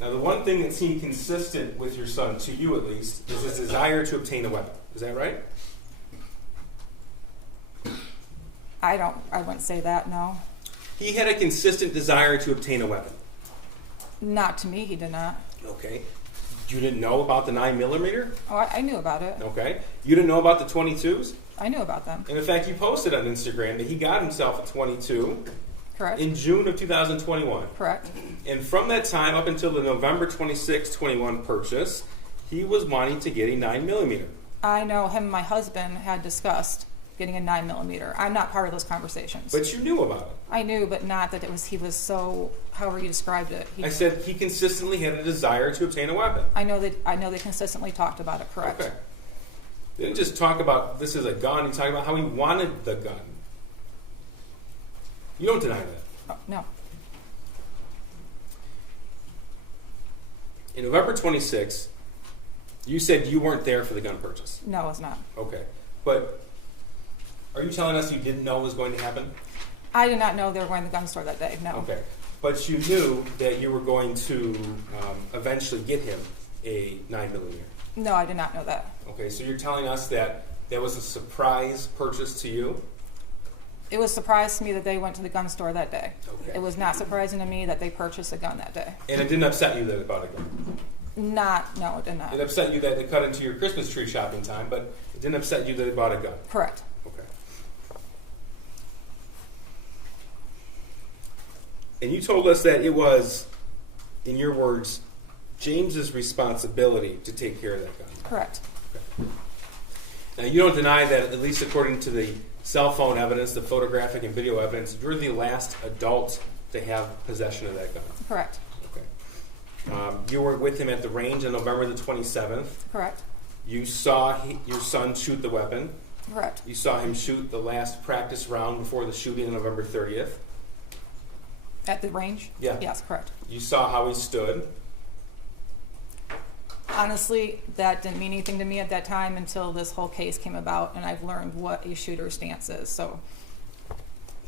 Now, the one thing that seemed consistent with your son, to you at least, is his desire to obtain a weapon. Is that right? I wouldn't say that, no. He had a consistent desire to obtain a weapon. Not to me, he did not. Okay. You didn't know about the 9mm? Oh, I knew about it. Okay. You didn't know about the 22s? I knew about them. And in fact, you posted on Instagram that he got himself a 22 Correct. in June of 2021. Correct. And from that time up until the November 26, 21 purchase, he was wanting to get a 9mm. I know him and my husband had discussed getting a 9mm. I'm not part of those conversations. But you knew about it. I knew, but not that he was so, however you described it. I said he consistently had a desire to obtain a weapon. I know they consistently talked about it, correct. Okay. They didn't just talk about this is a gun, he talked about how he wanted the gun. You don't deny that. Oh, no. In November 26, you said you weren't there for the gun purchase. No, it's not. Okay. But are you telling us you didn't know it was going to happen? I did not know they were going to the gun store that day, no. Okay. But you knew that you were going to eventually get him a 9mm. No, I did not know that. Okay, so you're telling us that that was a surprise purchase to you? It was a surprise to me that they went to the gun store that day. Okay. It was not surprising to me that they purchased a gun that day. And it didn't upset you that they bought a gun? No, it did not. It upset you that it cut into your Christmas tree shopping time, but it didn't upset you that they bought a gun? Correct. Okay. And you told us that it was, in your words, James's responsibility to take care of that gun. Correct. Okay. Now, you don't deny that, at least according to the cell phone evidence, the photographic and video evidence, you're the last adult to have possession of that gun. Correct. Okay. You were with him at the range on November the 27th. Correct. You saw your son shoot the weapon. Correct. You saw him shoot the last practice round before the shooting on November 30th. At the range? Yeah. Yes, correct. You saw how he stood. Honestly, that didn't mean anything to me at that time until this whole case came about, and I've learned what a shooter's stance is. So,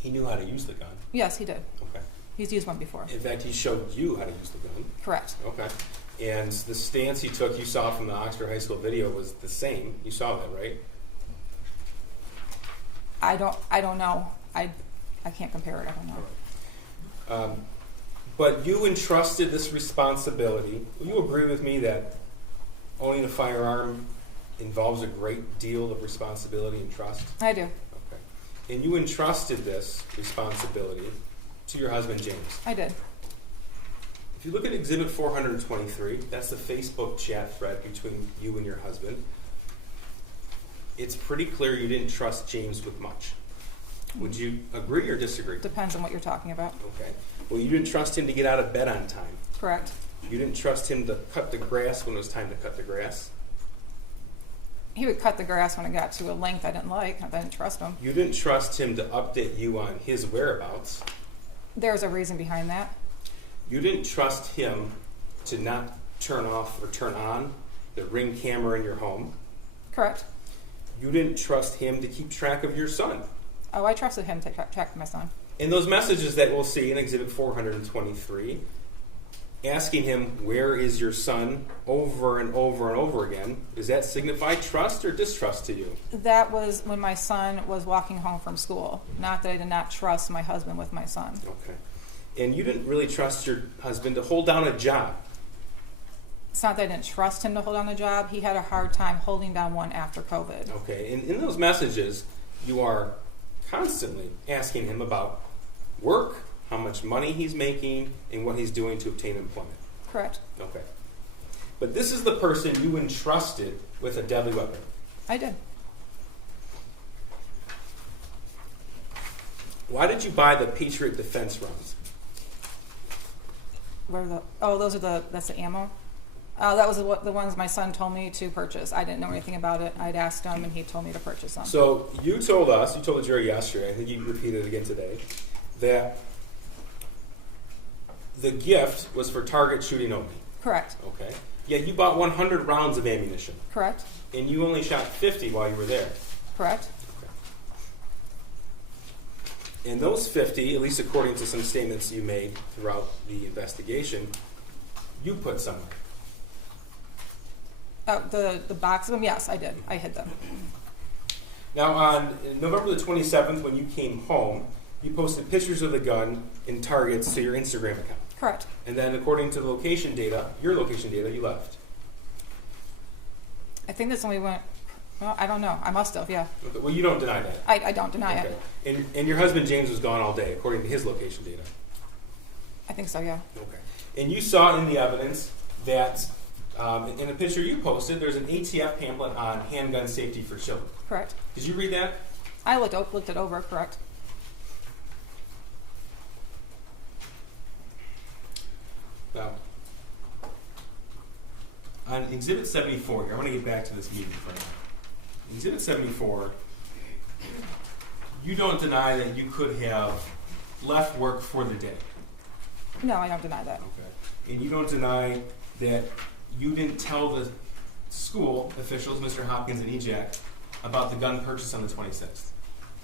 He knew how to use the gun. yes, he did. Okay. He's used one before. In fact, he showed you how to use the gun. Correct. Okay. And the stance he took, you saw from the Oxford High School video, was the same. You saw that, right? I don't know. I can't compare it. I don't know. But you entrusted this responsibility. Will you agree with me that owning a firearm involves a great deal of responsibility and trust? I do. Okay. And you entrusted this responsibility to your husband, James. I did. If you look at Exhibit 423, that's the Facebook chat thread between you and your husband. It's pretty clear you didn't trust James with much. Would you agree or disagree? Depends on what you're talking about. Okay. Well, you didn't trust him to get out of bed on time. Correct. You didn't trust him to cut the grass when it was time to cut the grass. He would cut the grass when it got to a length I didn't like. I didn't trust him. You didn't trust him to update you on his whereabouts. There's a reason behind that. You didn't trust him to not turn off or turn on the Ring camera in your home. Correct. You didn't trust him to keep track of your son. Oh, I trusted him to track of my son. In those messages that we'll see in Exhibit 423, asking him, where is your son, over and over and over again, does that signify trust or distrust to you? That was when my son was walking home from school. Not that I did not trust my husband with my son. Okay. And you didn't really trust your husband to hold down a job. It's not that I didn't trust him to hold down a job. He had a hard time holding down one after COVID. Okay. And in those messages, you are constantly asking him about work, how much money he's making, and what he's doing to obtain employment. Correct. Okay. But this is the person you entrusted with a deadly weapon. I did. Why did you buy the Patriot defense rounds? Where are the? Oh, that's the ammo. That was the ones my son told me to purchase. I didn't know anything about it. I'd asked him, and he told me to purchase them. So you told the jury yesterday, I think you repeated it again today, that the gift was for target shooting only. Correct. Okay. Yet you bought 100 rounds of ammunition. Correct. And you only shot 50 while you were there. Correct. Okay. And those 50, at least according to some statements you made throughout the investigation, you put somewhere. Oh, the box of them? Yes, I did. I hid them. Now, on November the 27th, when you came home, you posted pictures of the gun in targets to your Instagram account. Correct. And then, according to the location data, your location data, you left. I think that's when we went. Well, I don't know. I must have. Yeah. Well, you don't deny that. I don't deny it. And your husband James was gone all day, according to his location data. I think so. Yeah. Okay. And you saw in the evidence that in a picture you posted, there's an ATF pamphlet on handgun safety for children. Correct. Did you read that? I looked it over. Correct. Now, on Exhibit 74 here, I want to get back to this meeting for a minute. Exhibit 74, you don't deny that you could have left work for the day. No, I don't deny that. Okay. And you don't deny that you didn't tell the school officials, Mr. Hopkins and EJAC, about the gun purchase on the 26th.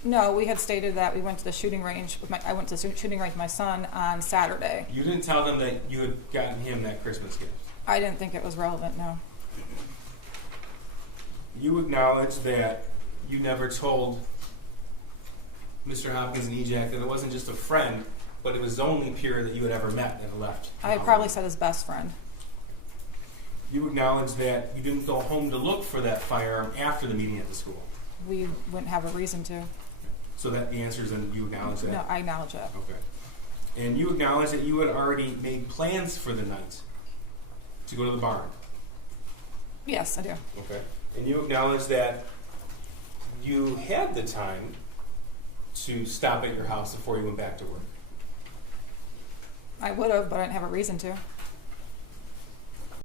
No, we had stated that we went to the shooting range I went to the shooting range with my son on Saturday. You didn't tell them that you had gotten him that Christmas gift. I didn't think it was relevant. No. You acknowledge that you never told Mr. Hopkins and EJAC that it wasn't just a friend, but it was the only peer that you had ever met that left. I had probably said his best friend. You acknowledge that you didn't go home to look for that firearm after the meeting at the school. We wouldn't have a reason to. So that the answer is, and you acknowledge that? No, I acknowledge that. Okay. And you acknowledge that you had already made plans for the night to go to the barn. Yes, I do. Okay. And you acknowledge that you had the time to stop at your house before you went back to work. I would have, but I didn't have a reason to.